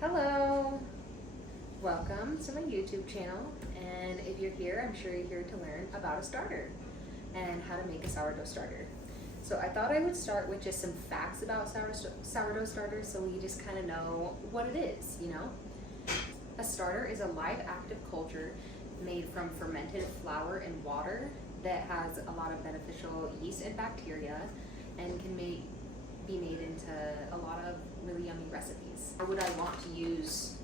Hello, welcome to my YouTube channel, and if you're here, I'm sure you're here to learn about a starter and how to make a sourdough starter. So I thought I would start with just some facts about sourdough starters so we just kind of know what it is, you know? A starter is a live active culture made from fermented flour and water that has a lot of beneficial yeast and bacteria and can be made into a lot of really yummy recipes. How would I want to use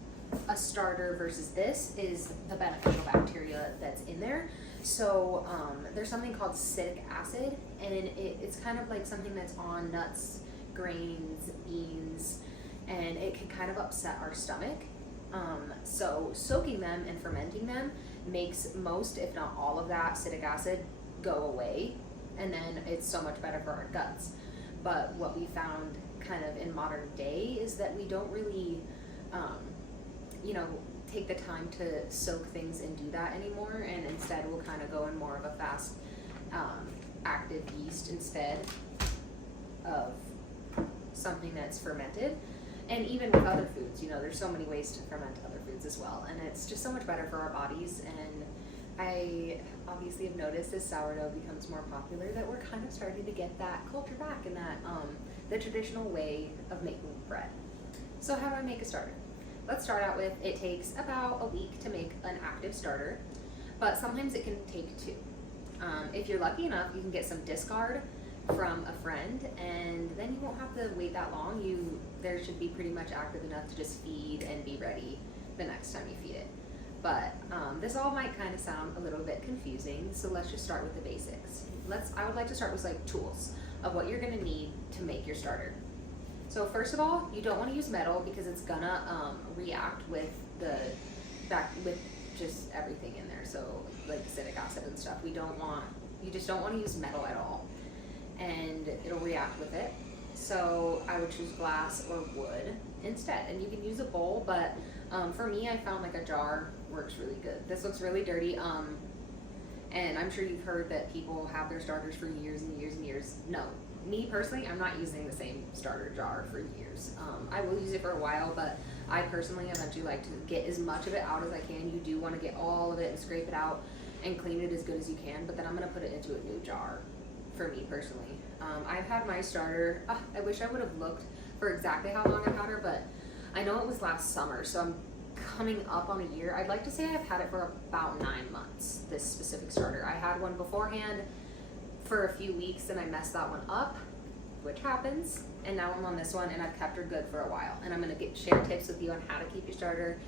a starter versus this is the beneficial bacteria that's in there. So there's something called citric acid, and it's kind of like something that's on nuts, grains, beans, and it can kind of upset our stomach. So soaking them and fermenting them makes most, if not all of that citric acid go away, and then it's so much better for our guts. But what we found kind of in modern day is that we don't really, take the time to soak things and do that anymore, and instead we'll kind of go in more of a fast, active yeast instead of something that's fermented. And even with other foods, there's so many ways to ferment other foods as well, and it's just so much better for our bodies. And I obviously have noticed as sourdough becomes more popular that we're kind of starting to get that culture back and that the traditional way of making bread. So how do I make a starter? Let's start out with, it takes about a week to make an active starter, but sometimes it can take 2. If you're lucky enough, you can get some discard from a friend, and then you won't have to wait that long. There should be pretty much active enough to just feed and be ready the next time you feed it. But this all might kind of sound a little bit confusing, so let's just start with the basics. I would like to start with like tools of what you're gonna need to make your starter. So first of all, you don't want to use metal because it's gonna react with with just everything in there. So like citric acid and stuff. You just don't want to use metal at all, and it'll react with it. So I would choose glass or wood instead, and you can use a bowl, but for me, I found like a jar works really good. This looks really dirty, and I'm sure you've heard that people have their starters for years and years and years. No, me personally, I'm not using the same starter jar for years. I will use it for a while, but I personally eventually like to get as much of it out as I can. You do want to get all of it and scrape it out and clean it as good as you can, but then I'm going to put it into a new jar for me personally. I've had my starter, I wish I would have looked for exactly how long I've had her, but I know it was last summer, so I'm coming up on a year. I'd like to say I've had it for about 9 months, this specific starter. I had one beforehand for a few weeks and I messed that one up, which happens, and now I'm on this one and I've kept her good for a while. And I'm gonna share tips with you on how to keep your starter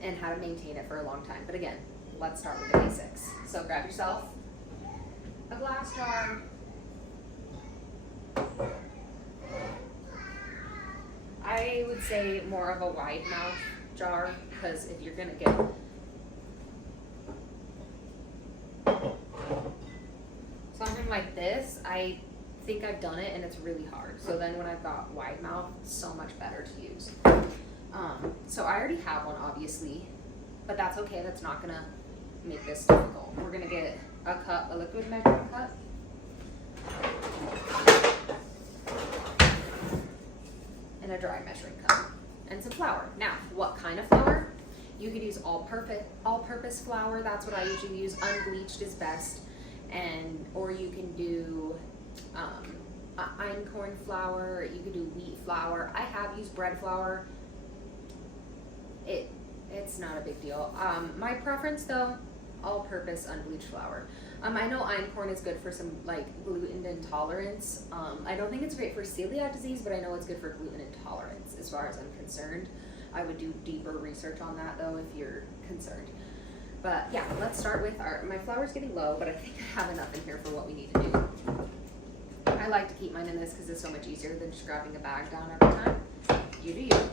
and how to maintain it for a long time. But again, let's start with the basics. So grab yourself a glass jar. I would say more of a wide mouth jar, because if you're gonna get something like this, I think I've done it and it's really hard. So then when I've got wide mouth, it's so much better to use. So I already have one obviously, but that's okay. That's not gonna make this difficult. We're gonna get a cup, a liquid measuring cup. And a dry measuring cup, and some flour. Now, what kind of flour? You could use all-purpose flour. That's what I usually use. Unbleached is best, or you can do einkorn flour. You could do wheat flour. I have used bread flour. It's not a big deal. My preference though, all-purpose unbleached flour. I know einkorn is good for some like gluten intolerance. I don't think it's great for celiac disease, but I know it's good for gluten intolerance as far as I'm concerned. I would do deeper research on that though if you're concerned. But yeah, let's start with my flour's getting low, but I think I have enough in here for what we need to do. I like to keep mine in this because it's so much easier than just grabbing a bag down every time. You do you.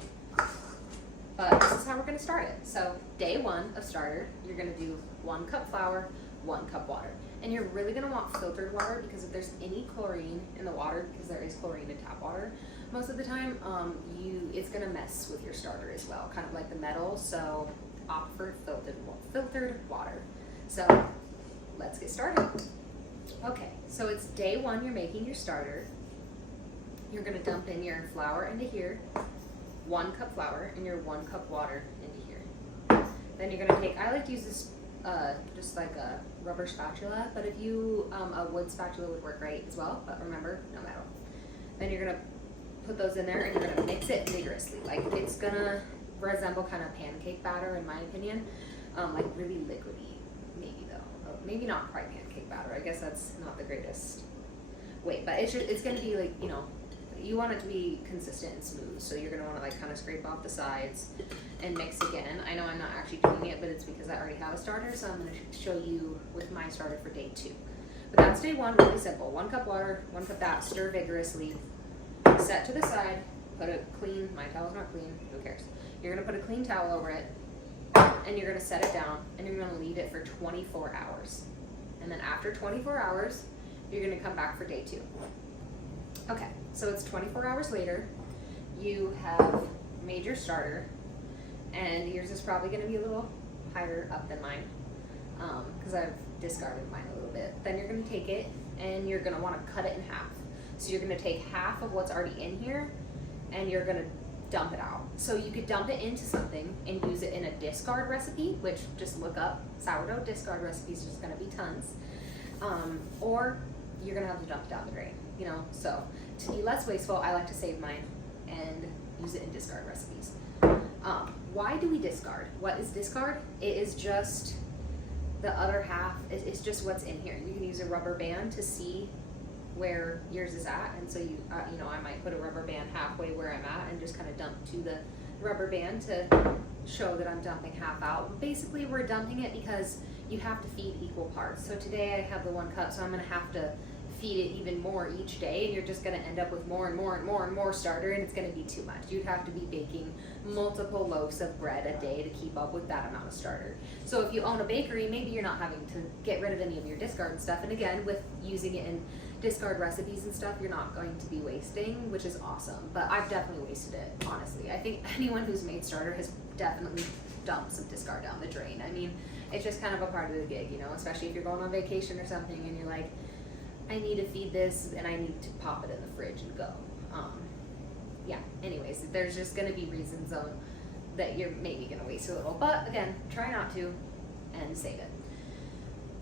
But this is how we're gonna start it. So day 1 of starter, you're gonna do 1 cup flour, 1 cup water. And you're really gonna want filtered water, because if there's any chlorine in the water, because there is chlorine in tap water, most of the time, it's gonna mess with your starter as well, kind of like the metal, so opt for filtered water. So let's get started. Okay, so it's day 1, you're making your starter. You're gonna dump in your flour into here. 1 cup flour and your 1 cup water into here. Then you're gonna take, I like to use this just like a rubber spatula, but if you, a wood spatula would work great as well, but remember, no metal. Then you're gonna put those in there and you're gonna mix it vigorously. Like it's gonna resemble kind of pancake batter in my opinion, like really liquidy, maybe though. Maybe not quite pancake batter, I guess that's not the greatest way, but it's gonna be like, you know, you want it to be consistent and smooth, so you're gonna wanna like kind of scrape off the sides and mix again. I know I'm not actually doing it, but it's because I already have a starter, so I'm gonna show you with my starter for day 2. But that's day 1, really simple. 1 cup water, 1 cup that, stir vigorously, set to the side, put a clean, my towel's not clean, who cares? You're gonna put a clean towel over it, and you're gonna set it down, and you're gonna leave it for 24 hours. And then after 24 hours, you're gonna come back for day 2. Okay, so it's 24 hours later, you have made your starter, and yours is probably gonna be a little higher up than mine, because I've discarded mine a little bit. Then you're gonna take it, and you're gonna wanna cut it in half. So you're gonna take half of what's already in here, and you're gonna dump it out. So you could dump it into something and use it in a discard recipe, which just look up sourdough discard recipes, there's gonna be tons. Or you're gonna have to dump it down the drain, you know? So to be less wasteful, I like to save mine and use it in discard recipes. Why do we discard? What is discard? It is just the other half, it's just what's in here. You can use a rubber band to see where yours is at, and so you know, I might put a rubber band halfway where I'm at and just kind of dump to the rubber band to show that I'm dumping half out. But basically we're dumping it because you have to feed equal parts. So today I have the 1 cup, so I'm gonna have to feed it even more each day, and you're just gonna end up with more and more and more and more starter, and it's gonna be too much. You'd have to be baking multiple loaves of bread a day to keep up with that amount of starter. So if you own a bakery, maybe you're not having to get rid of any of your discard stuff, and again, with using it in discard recipes and stuff, you're not going to be wasting, which is awesome. But I've definitely wasted it, honestly. I think anyone who's made starter has definitely dumped some discard down the drain. I mean, it's just kind of a part of the gig, you know, especially if you're going on vacation or something and you're like, I need to feed this and I need to pop it in the fridge and go. Yeah, anyways, there's just gonna be reasons that you're maybe gonna waste a little, but again, try not to and save it.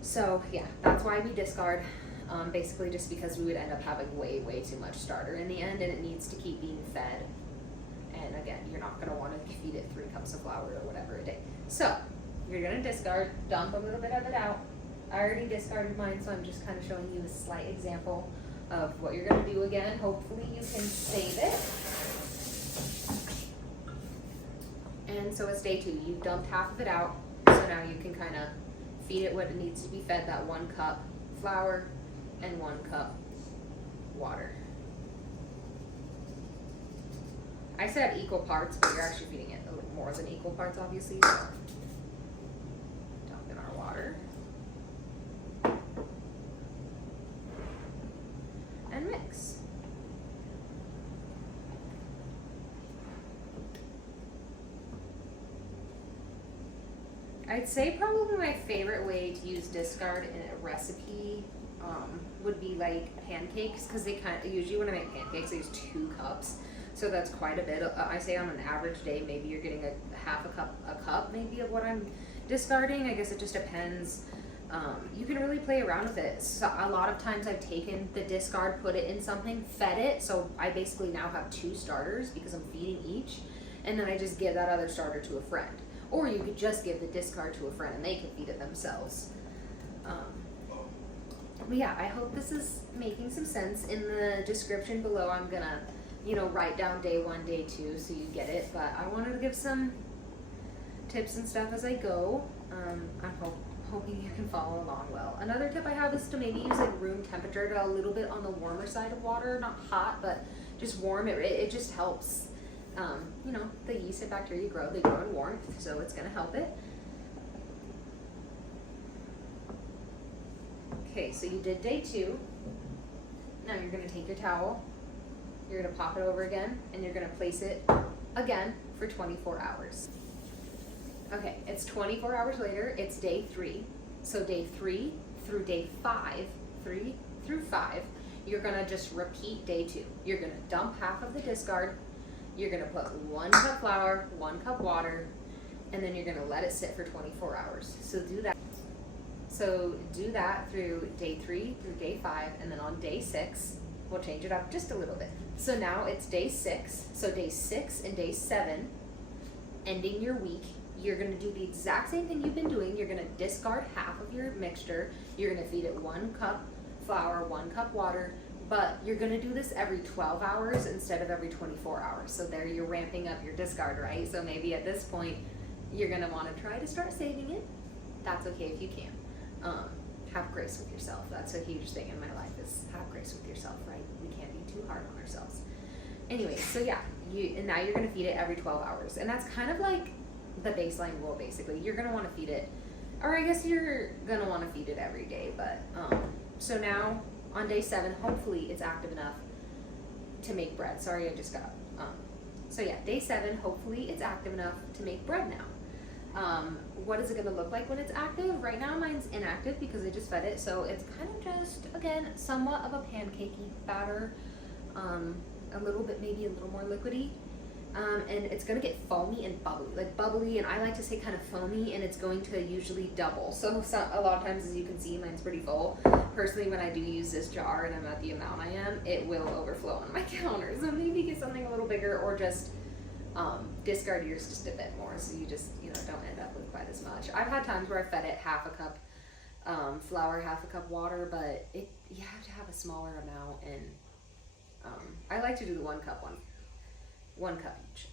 So yeah, that's why we discard. Basically just because we would end up having way too much starter in the end, and it needs to keep being fed. And again, you're not gonna wanna feed it 3 cups of flour or whatever a day. So you're gonna discard, dump a little bit of it out. I already discarded mine, so I'm just kind of showing you a slight example of what you're gonna do again. Hopefully you can save it. And so it's day 2, you've dumped half of it out, so now you can kind of feed it what it needs to be fed, that 1 cup flour and 1 cup water. I said equal parts, but you're actually feeding it a little more than equal parts, obviously. So dump in our water. And mix. I'd say probably my favorite way to use discard in a recipe would be like pancakes, because they usually when I make pancakes I use 2 cups, so that's quite a bit. I say on an average day maybe you're getting a cup maybe of what I'm discarding. I guess it just depends. You can really play around with it. So a lot of times I've taken the discard, put it in something, fed it, so I basically now have 2 starters because I'm feeding each, and then I just give that other starter to a friend. Or you could just give the discard to a friend and they can feed it themselves. But yeah, I hope this is making some sense. In the description below, I'm gonna, write down day 1, day 2, so you get it. But I wanted to give some tips and stuff as I go. I'm hoping you can follow along well. Another tip I have is to maybe use like room temperature, to a little bit on the warmer side of water, not hot, but just warm. It just helps. The yeast and bacteria grow. They grow in warmth, so it's gonna help it. Okay, so you did day 2. Now you're gonna take your towel, you're gonna pop it over again, and you're gonna place it again for 24 hours. Okay, it's 24 hours later, it's day 3. So day 3 through day 5, 3 through 5, you're gonna just repeat day 2. You're gonna dump half of the discard, you're gonna put 1 cup flour, 1 cup water, and then you're gonna let it sit for 24 hours. So do that. So do that through day 3 through day 5, and then on day 6, we'll change it up just a little bit. So now it's day 6. So day 6 and day 7, ending your week, you're gonna do the exact same thing you've been doing. You're gonna discard half of your mixture. You're gonna feed it 1 cup flour, 1 cup water, but you're gonna do this every 12 hours instead of every 24 hours. So there you're ramping up your discard, right? So maybe at this point, you're gonna wanna try to start saving it. That's okay if you can. Have grace with yourself. That's a huge thing in my life, is have grace with yourself, right? We can't be too hard on ourselves. Anyway, so yeah, and now you're gonna feed it every 12 hours. And that's kind of like the baseline rule, basically. You're gonna wanna feed it, or I guess you're gonna wanna feed it every day, but, so now on day 7, hopefully it's active enough to make bread. Sorry, I just got, so yeah, day 7, hopefully it's active enough to make bread now. What is it going to look like when it's active? Right now mine's inactive because I just fed it, so it's kind of just, again, somewhat of a pancakey batter, a little bit, maybe a little more liquidy, and it's going to get foamy and bubbly, and I like to say kind of foamy, and it's going to usually double. So a lot of times, as you can see, mine's pretty full. Personally, when I do use this jar and I'm at the amount I am, it will overflow on my counter. So maybe get something a little bigger, or just discard yours just a bit more, so you just, don't end up with quite as much. I've had times where I fed it half a cup flour, half a cup water, but you have to have a smaller amount, and I like to do the 1 cup each.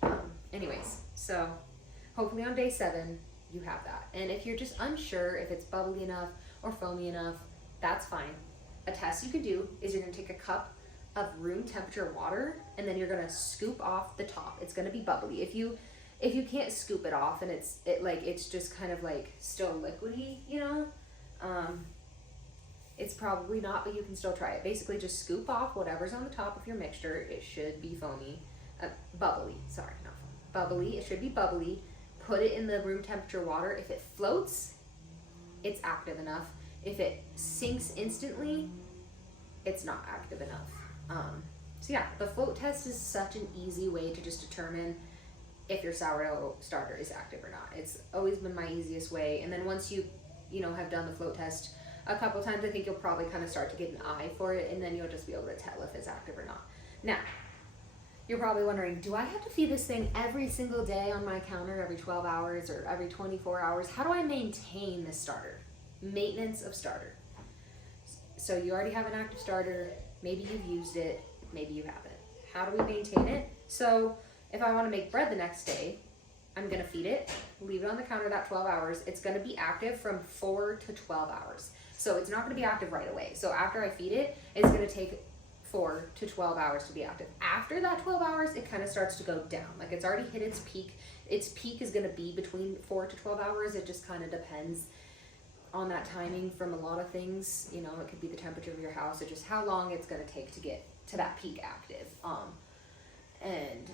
Anyways, so hopefully on day 7 you have that. And if you're just unsure if it's bubbly enough or foamy enough, that's fine. A test you could do is you're gonna take a cup of room temperature water, and then you're gonna scoop off the top. It's gonna be bubbly. If you can't scoop it off and it's just kind of like still liquidy, it's probably not, but you can still try it. Basically, just scoop off whatever's on the top of your mixture. It should be bubbly. Sorry, not foamy. Bubbly. It should be bubbly. Put it in the room temperature water. If it floats, it's active enough. If it sinks instantly, it's not active enough. So yeah, the float test is such an easy way to just determine if your sourdough starter is active or not. It's always been my easiest way. And then once you have done the float test a couple times, I think you'll probably kind of start to get an eye for it, and then you'll just be able to tell if it's active or not. Now, you're probably wondering, do I have to feed this thing every single day on my counter, every 12 hours or every 24 hours? How do I maintain this starter? Maintenance of starter. So you already have an active starter. Maybe you've used it, maybe you haven't. How do we maintain it? So if I want to make bread the next day, I'm going to feed it, leave it on the counter that 12 hours. It's going to be active from 4 to 12 hours. So it's not going to be active right away. So after I feed it, it's going to take 4 to 12 hours to be active. After that 12 hours, it kind of starts to go down. Like, it's already hit its peak. Its peak is going to be between 4 to 12 hours. It just kind of depends on that timing from a lot of things. It could be the temperature of your house, or just how long it's going to take to get to that peak active. And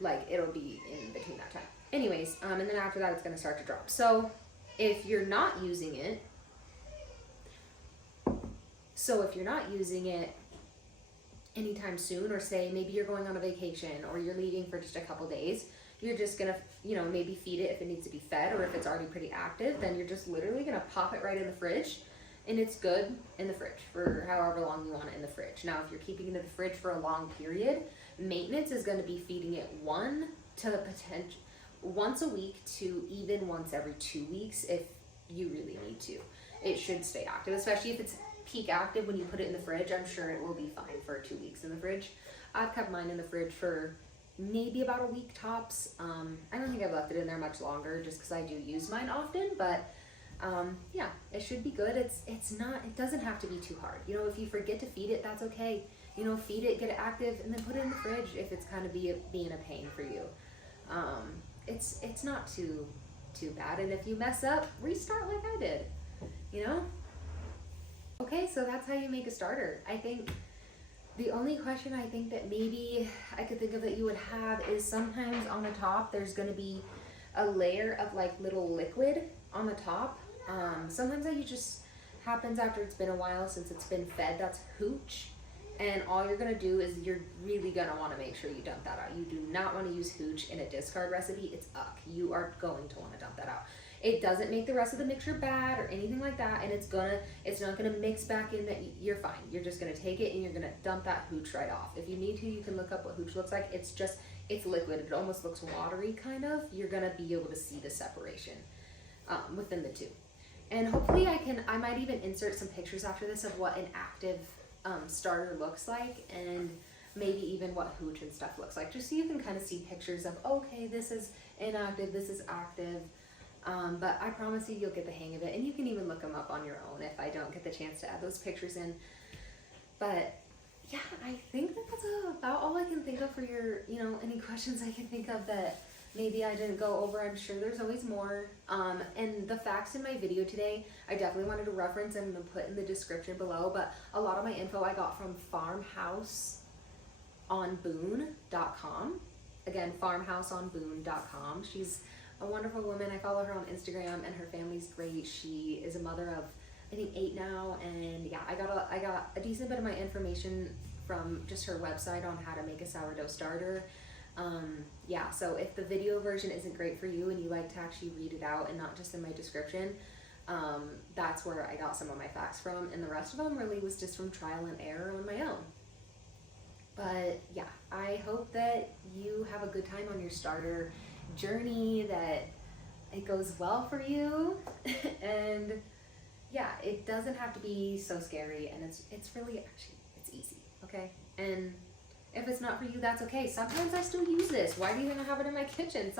like, it'll be in between that time. Anyways, and then after that, it's going to start to drop. So if you're not using it, anytime soon, or say maybe you're going on a vacation or you're leaving for just a couple days, you're just gonna, maybe feed it if it needs to be fed, or if it's already pretty active, then you're just literally gonna pop it right in the fridge, and it's good in the fridge for however long you want it in the fridge. Now, if you're keeping it in the fridge for a long period, maintenance is gonna be feeding it once a week to even once every 2 weeks if you really need to. It should stay active, especially if it's peak active when you put it in the fridge. I'm sure it will be fine for 2 weeks in the fridge. I've kept mine in the fridge for maybe about a week tops. I don't think I've left it in there much longer, just because I do use mine often, but yeah, it should be good. It doesn't have to be too hard. If you forget to feed it, that's okay. Feed it, get it active, and then put it in the fridge if it's kind of being a pain for you. It's not too bad, and if you mess up, restart like I did, Okay, so that's how you make a starter. I think the only question I think that maybe I could think of that you would have is sometimes on the top there's going to be a layer of like little liquid on the top. Sometimes that just happens after it's been a while since it's been fed. That's hooch, And all you're gonna do is you're really gonna wanna make sure you dump that out. You do not wanna use hooch in a discard recipe. It's uck. You are going to wanna dump that out. It doesn't make the rest of the mixture bad or anything like that, and it's not gonna mix back in. That you're fine. You're just gonna take it and you're gonna dump that hooch right off. If you need to, you can look up what hooch looks like. It's liquid. It almost looks watery, kind of. You're gonna be able to see the separation within the two. And hopefully I might even insert some pictures after this of what an active starter looks like, and maybe even what hooch and stuff looks like, just so you can kind of see pictures of, okay, this is inactive, this is active. But I promise you'll get the hang of it, and you can even look them up on your own if I don't get the chance to add those pictures in. But yeah, I think that's about all I can think of for your, any questions I can think of that maybe I didn't go over. I'm sure there's always more. And the facts in my video today, I definitely wanted to reference and put in the description below, but a lot of my info I got from farmhouseonboone.com. Again, farmhouseonboone.com. She's a wonderful woman. I follow her on Instagram, and her family's great. She is a mother of, I think, 8 now, and yeah, I got a decent bit of my information from just her website on how to make a sourdough starter. Yeah, so if the video version isn't great for you and you like to actually read it out and not just in my description, that's where I got some of my facts from, and the rest of them really was just from trial and error on my own. But yeah, I hope that you have a good time on your starter journey, that it goes well for you, and yeah, it doesn't have to be so scary, and it's really actually, it's easy, okay? And if it's not for you, that's okay. Sometimes I still use this. Why do you think I have it in my kitchen?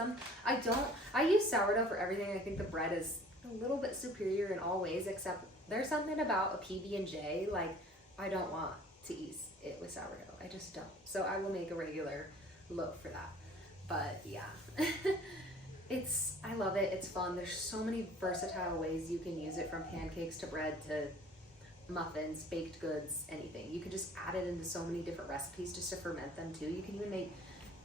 I don't. I use sourdough for everything. I think the bread is a little bit superior in all ways, except there's something about a PB&J, like, I don't want to eat it with sourdough. I just don't. So I will make a regular loaf for that. But yeah, I love it. It's fun. There's so many versatile ways you can use it, from pancakes to bread to muffins, baked goods, anything. You can just add it into so many different recipes just to ferment them too. You can even make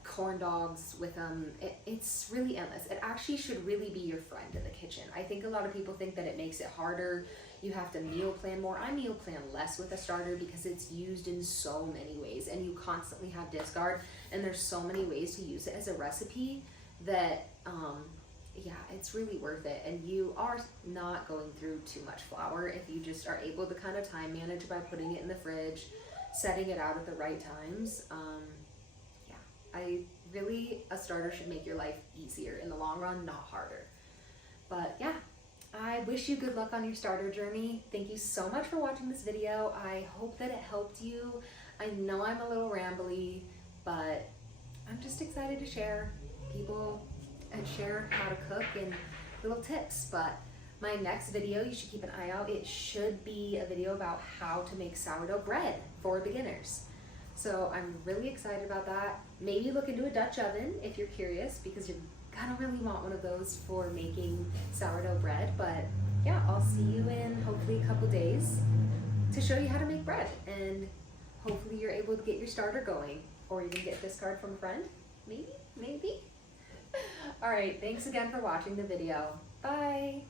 corn dogs with them. It's really endless. It actually should really be your friend in the kitchen. I think a lot of people think that it makes it harder. You have to meal plan more. I meal plan less with a starter because it's used in so many ways, and you constantly have discard, and there's so many ways to use it as a recipe that yeah, it's really worth it. And you are not going through too much flour if you just are able to kind of time manage by putting it in the fridge, setting it out at the right times. Yeah, a starter should make your life easier in the long run, not harder. But yeah, I wish you good luck on your starter journey. Thank you so much for watching this video. I hope that it helped you. I know I'm a little rambly, but I'm just excited to share how to cook and little tips. But my next video, you should keep an eye out. It should be a video about how to make sourdough bread for beginners. So I'm really excited about that. Maybe look into a Dutch oven if you're curious, because you're gonna really want one of those for making sourdough bread. But yeah, I'll see you in hopefully a couple days to show you how to make bread, and hopefully you're able to get your starter going, or even get discard from a friend. Maybe. All right, thanks again for watching the video. Bye.